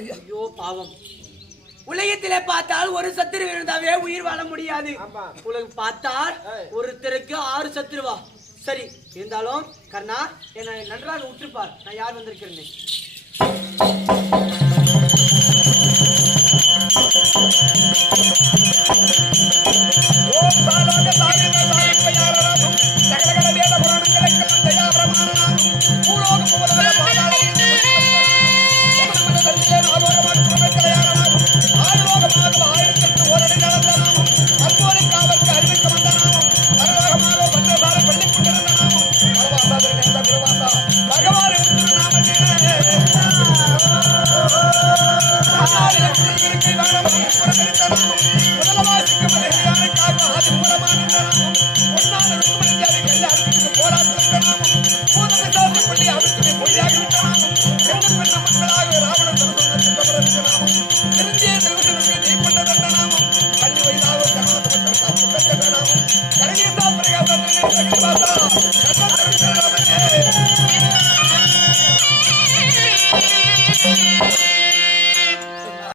ஐயோ பாவம். உலகத்திலே பார்த்தால் ஒரு சத்துரு இருந்தாவே உயிர் வாழ முடியாது. உலகம் பார்த்தால் ஒருத்தருக்கு 6 சத்துருவா. சரி இருந்தாலும் கர்ணா என்னை நன்றாக உற்றுப்பார், நான் யார் வந்திருக்கிறேன். Kata